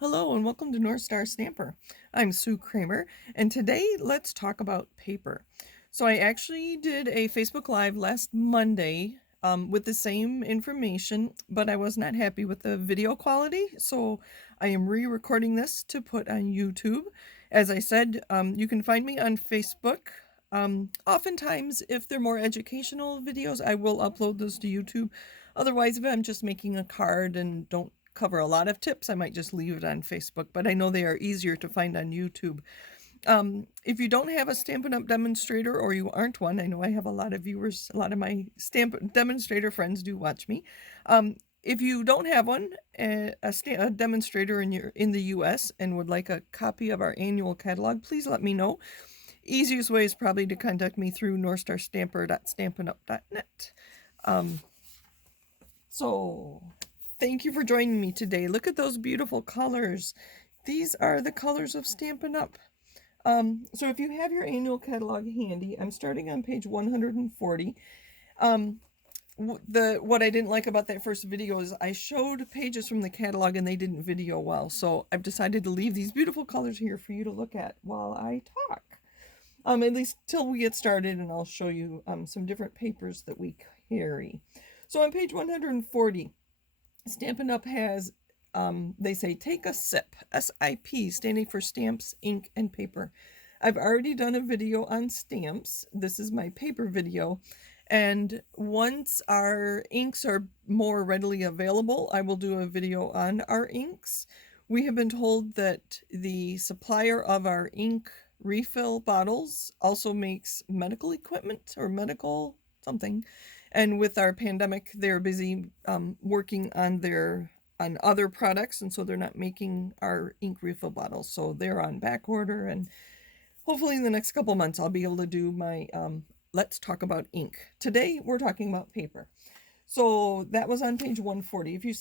Hello and welcome to North Star Stamper. I'm Sue Kremer, and today let's talk about paper. So I actually did a Facebook Live last Monday with the same information, but I was not happy with the video quality, so I am re-recording this to put on YouTube. As I said, you can find me on Facebook. Oftentimes, if they're more educational videos, I will upload those to YouTube. Otherwise, if I'm just making a card and don't cover a lot of tips, I might just leave it on Facebook, but I know they are easier to find on YouTube. If you don't have a Stampin' Up! Demonstrator, or you aren't one, I know I have a lot of viewers, a lot of my Stamp Demonstrator friends do watch me. If you don't have one, a demonstrator in the US and would like a copy of our annual catalog, please let me know. Easiest way is probably to contact me through northstarstamper.stampinup.net. So thank you for joining me today. Look at those beautiful colors. These are the colors of Stampin' Up. So if you have your annual catalog handy, I'm starting on page 140. What I didn't like about that first video is I showed pages from the catalog and they didn't video well. So I've decided to leave these beautiful colors here for you to look at while I talk. At least till we get started, and I'll show you some different papers that we carry. So on page 140, Stampin' Up! Has, they say, take a sip, S-I-P, standing for stamps, ink, and paper. I've already done a video on stamps. This is my paper video. And once our inks are more readily available, I will do a video on our inks. We have been told that the supplier of our ink refill bottles also makes medical equipment or medical something. And with our pandemic, they're busy working on other products, and so they're not making our ink refill bottles. So they're on back order, and hopefully in the next couple months I'll be able to do my Let's Talk About Ink. Today we're talking about paper. So that was on page 140. If you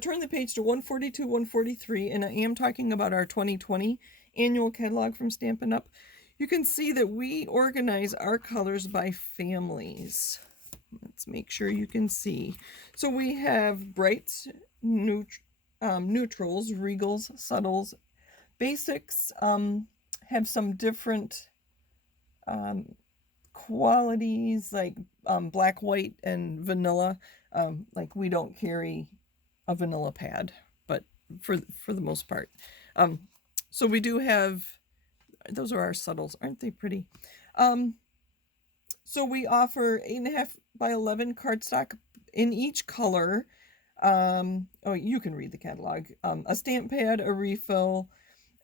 turn the page to 142, 143, and I am talking about our 2020 annual catalog from Stampin' Up., you can see that we organize our colors by families. Let's make sure you can see. So we have brights, neutrals, regals, subtles, basics. Have some different qualities like black, white, and vanilla. Like we don't carry a vanilla pad, but for the most part. So we do have, those are our subtles. Aren't they pretty? So we offer 8.5 by 11 cardstock in each color. Oh, you can read the catalog. A stamp pad, a refill,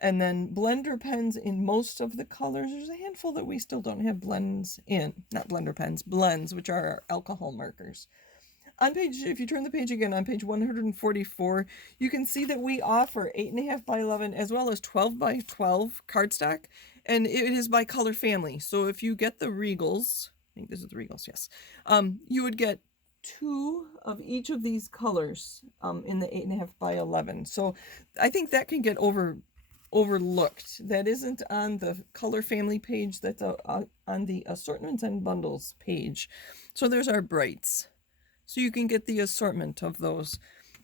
and then blender pens in most of the colors. There's a handful that we still don't have blends in. Not blender pens, blends, which are our alcohol markers. On page, if you turn the page again, on page 144, you can see that we offer 8.5 by 11 as well as 12 by 12 cardstock, and it is by color family. So if you get the regals, I think this is the regals, yes, you would get 2 of each of these colors in the 8.5 by 11. So I think that can get overlooked. That isn't on the color family page. That's on the assortments and bundles page. So there's our brights. So you can get the assortment of those.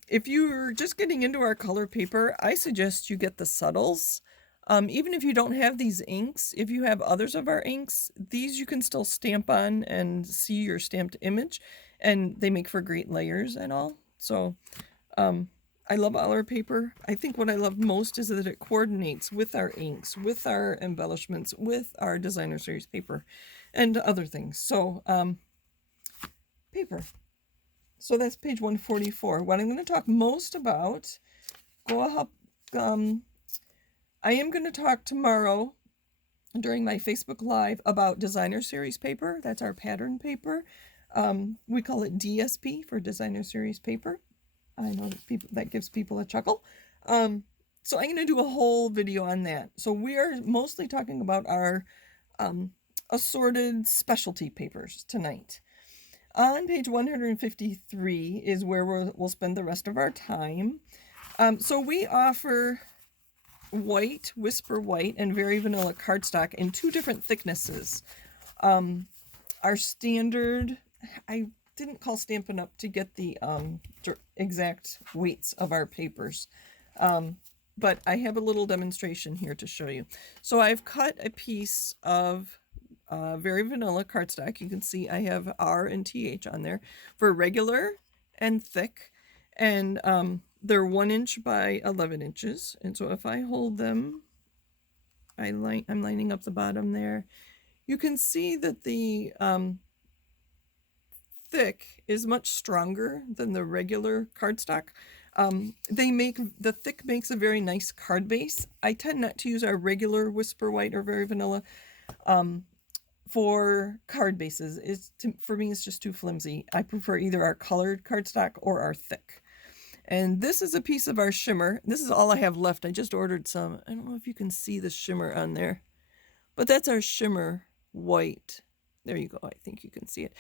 If you're just getting into our color paper, I suggest you get the subtles. Even if you don't have these inks, if you have others of our inks, these you can still stamp on and see your stamped image, and they make for great layers and all. So I love all our paper. I think what I love most is that it coordinates with our inks, with our embellishments, with our designer series paper, and other things. So paper. So that's page 144. What I'm going to talk most about, I am going to talk tomorrow during my Facebook Live about designer series paper. That's our pattern paper. We call it DSP for designer series paper. I know that gives people a chuckle. So I'm going to do a whole video on that. So we are mostly talking about our assorted specialty papers tonight. On page 153 is where we'll spend the rest of our time. So we offer white, whisper white, and very vanilla cardstock in 2 different thicknesses. Our standard, I didn't call Stampin' Up! To get the exact weights of our papers. But I have a little demonstration here to show you. So I've cut a piece of very vanilla cardstock. You can see I have R and TH on there for regular and thick, and they're 1 inch by 11 inches. And so if I hold them, I'm lining up the bottom there. You can see that the thick is much stronger than the regular cardstock. The thick makes a very nice card base. I tend not to use our regular Whisper White or Very Vanilla for card bases. For me, it's just too flimsy. I prefer either our colored cardstock or our thick. And this is a piece of our shimmer. This is all I have left. I just ordered some. I don't know if you can see the shimmer on there, but that's our shimmer white. There you go. I think you can see it.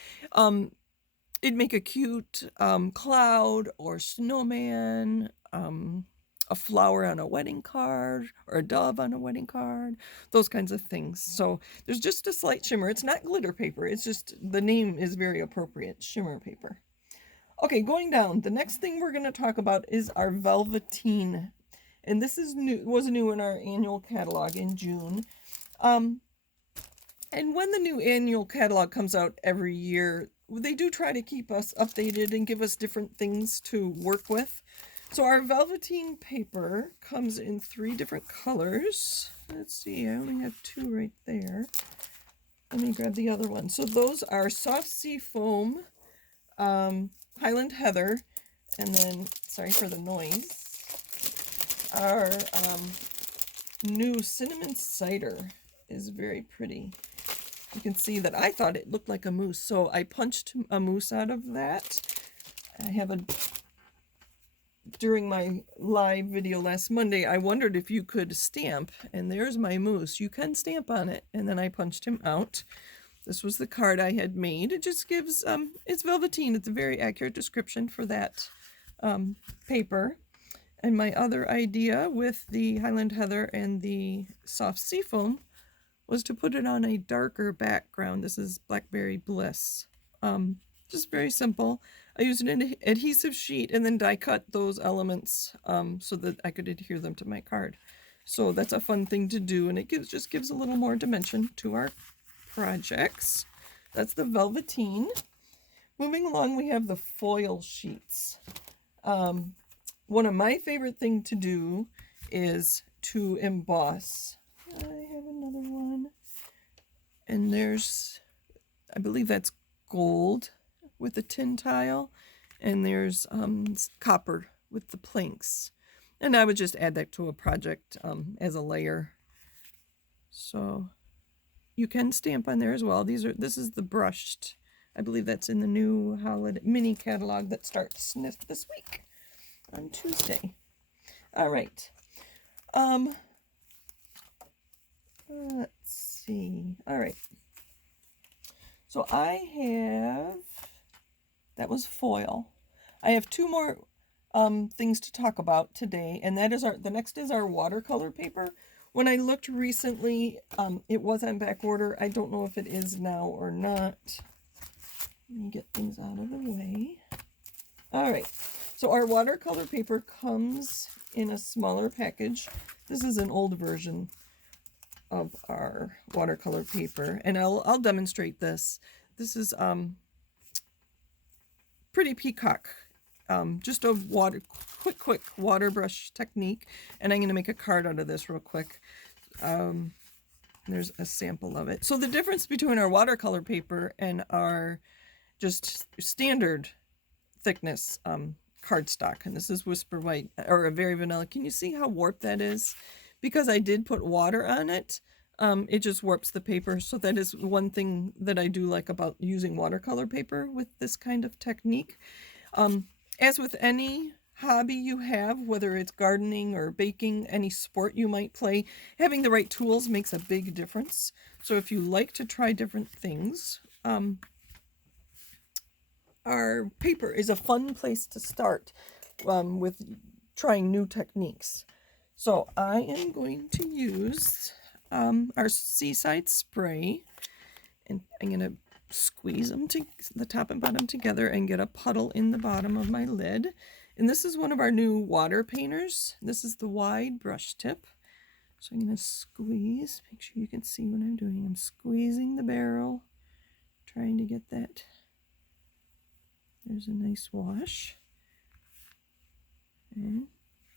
It'd make a cute cloud or snowman, a flower on a wedding card, or a dove on a wedding card, those kinds of things. So there's just a slight shimmer. It's not glitter paper. It's just, the name is very appropriate, shimmer paper. Okay, going down, the next thing we're going to talk about is our Velveteen. And this is was new in our annual catalog in June. And when the new annual catalog comes out every year, they do try to keep us updated and give us different things to work with. So our Velveteen paper comes in 3 different colors. Let's see, I only have 2 right there. Let me grab the other one. So those are Soft Sea Foam, Highland Heather, and then, sorry for the noise, our new Cinnamon Cider is very pretty. You can see that I thought it looked like a moose, so I punched a moose out of that. I have during my live video last Monday, I wondered if you could stamp, and there's my moose. You can stamp on it, and then I punched him out. This was the card I had made. It just gives, it's Velveteen. It's a very accurate description for that paper. And my other idea with the Highland Heather and the Soft Sea Foam was to put it on a darker background. This is Blackberry Bliss. Just very simple. I used an adhesive sheet and then die cut those elements so that I could adhere them to my card. So that's a fun thing to do, and it just gives a little more dimension to our projects. That's the Velveteen. Moving along, we have the foil sheets. One of my favorite things to do is to emboss. I have another one, and there's, I believe that's gold with the tin tile, and there's copper with the planks, and I would just add that to a project as a layer. So you can stamp on there as well. This is the brushed. I believe that's in the new holiday mini catalog that starts this week on Tuesday. All right. Let's see. All right. So that was foil. I have 2 more things to talk about today, and that is the next is our watercolor paper. When I looked recently, it was on back order. I don't know if it is now or not. Let me get things out of the way. All right. So our watercolor paper comes in a smaller package. This is an old version of our watercolor paper, and I'll demonstrate this. This is Pretty Peacock, just a quick water brush technique, and I'm going to make a card out of this real quick. There's a sample of it. So the difference between our watercolor paper and our just standard thickness cardstock, and this is Whisper White or a Very Vanilla. Can you see how warped that is? Because I did put water on it, it just warps the paper. So that is one thing that I do like about using watercolor paper with this kind of technique. As with any hobby you have, whether it's gardening or baking, any sport you might play, having the right tools makes a big difference. So if you like to try different things, our paper is a fun place to start with trying new techniques. So I am going to use our Seaside Spray, and I'm going to squeeze them the top and bottom together and get a puddle in the bottom of my lid. And this is one of our new water painters. This is the wide brush tip. So I'm going to squeeze, make sure you can see what I'm doing. I'm squeezing the barrel, trying to get that. There's a nice wash. And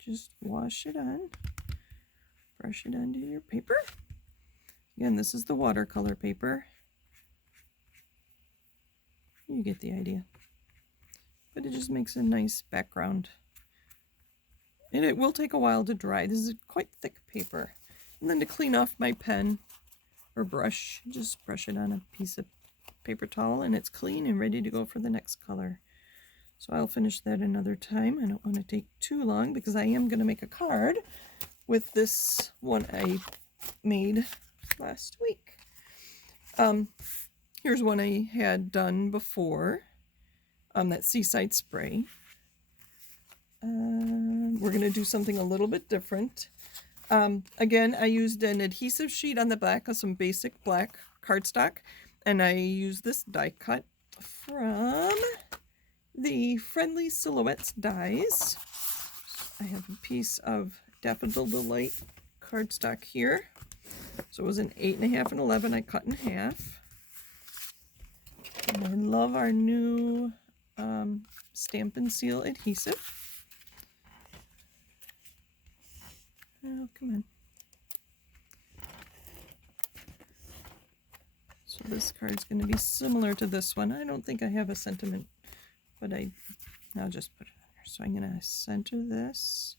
just wash it on. Brush it onto your paper. Again, this is the watercolor paper. You get the idea. But it just makes a nice background. And it will take a while to dry. This is quite thick paper. And then to clean off my pen or brush, just brush it on a piece of paper towel and it's clean and ready to go for the next color. So I'll finish that another time. I don't want to take too long because I am going to make a card with this one I made last week. Here's one I had done before, that Seaside Spray. We're going to do something a little bit different. Again, I used an adhesive sheet on the back of some basic black cardstock, and I used this die cut from the Friendly Silhouettes dies. I have a piece of Daffodil Delight cardstock here. So it was an 8.5 and 11 I cut in half. And I love our new Stampin' Seal adhesive. Oh, come on. So this card's going to be similar to this one. I don't think I have a sentiment, but I'll just put it on there. So I'm going to center this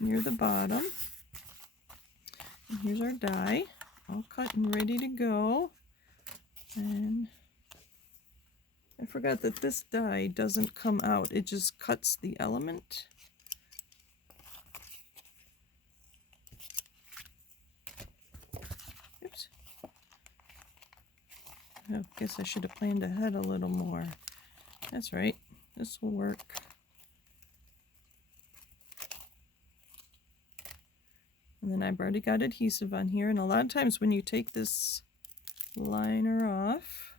near the bottom. And here's our die, all cut and ready to go. And I forgot that this die doesn't come out. It just cuts the element. Oops. I guess I should have planned ahead a little more. That's right. This will work. And then I've already got adhesive on here. And a lot of times when you take this liner off,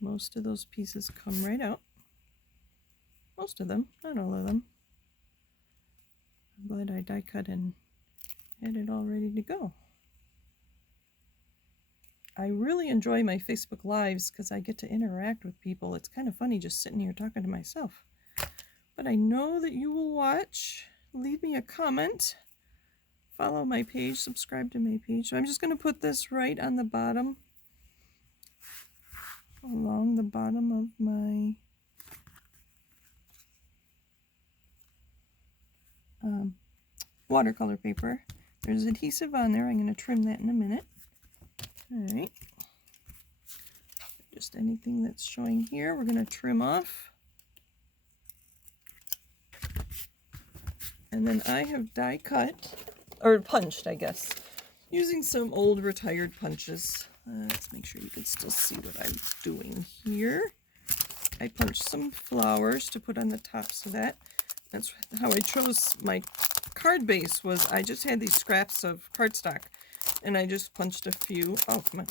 most of those pieces come right out. Most of them, not all of them. I'm glad I die cut and had it all ready to go. I really enjoy my Facebook Lives because I get to interact with people. It's kind of funny just sitting here talking to myself. But I know that you will watch. Leave me a comment. Follow my page. Subscribe to my page. So I'm just going to put this right on the bottom. Along the bottom of my watercolor paper. There's adhesive on there. I'm going to trim that in a minute. Alright, just anything that's showing here, we're going to trim off. And then I have die cut, or punched, I guess, using some old retired punches. Let's make sure you can still see what I'm doing here. I punched some flowers to put on the tops of that. That's how I chose my card base, was I just had these scraps of cardstock. And I just punched a few. Oh, come on.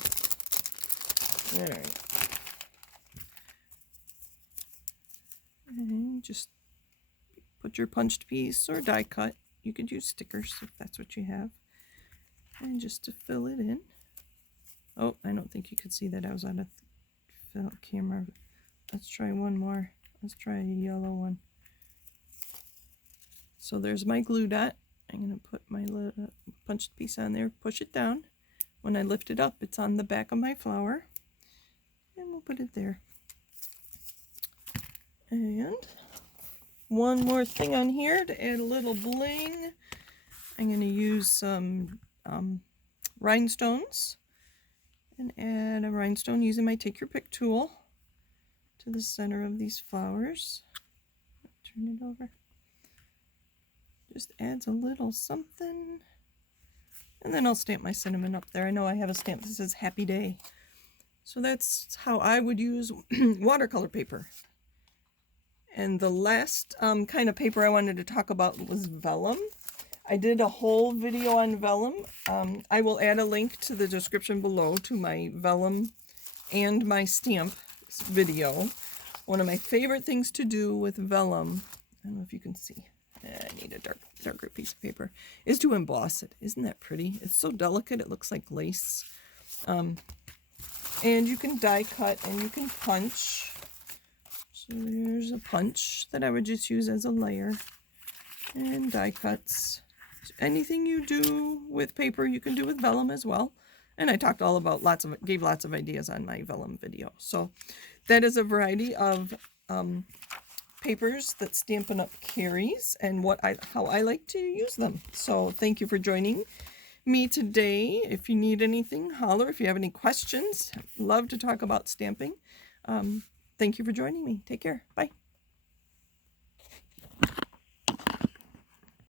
All right. And just put your punched piece or die cut. You could use stickers if that's what you have. And just to fill it in. Oh, I don't think you could see that I was on a camera. Let's try one more. Let's try a yellow one. So there's my glue dot. I'm going to put my little punched piece on there, push it down. When I lift it up, it's on the back of my flower. And we'll put it there. And one more thing on here to add a little bling. I'm going to use some rhinestones. And add a rhinestone using my Take Your Pick tool to the center of these flowers. Turn it over. Just adds a little something. And then I'll stamp my cinnamon up there. I know I have a stamp that says Happy Day. So that's how I would use watercolor paper. And the last kind of paper I wanted to talk about was vellum. I did a whole video on vellum. I will add a link to the description below to my vellum and my stamp video. One of my favorite things to do with vellum, I don't know if you can see, I need a darker piece of paper, is to emboss it. Isn't that pretty? It's so delicate, it looks like lace. And you can die cut and you can punch. So there's a punch that I would just use as a layer. And die cuts. Anything you do with paper, you can do with vellum as well. And I talked all about gave lots of ideas on my vellum video. So that is a variety of papers that Stampin' Up! Carries and how I like to use them. So thank you for joining me today. If you need anything, holler. If you have any questions, love to talk about stamping. Thank you for joining me. Take care. Bye.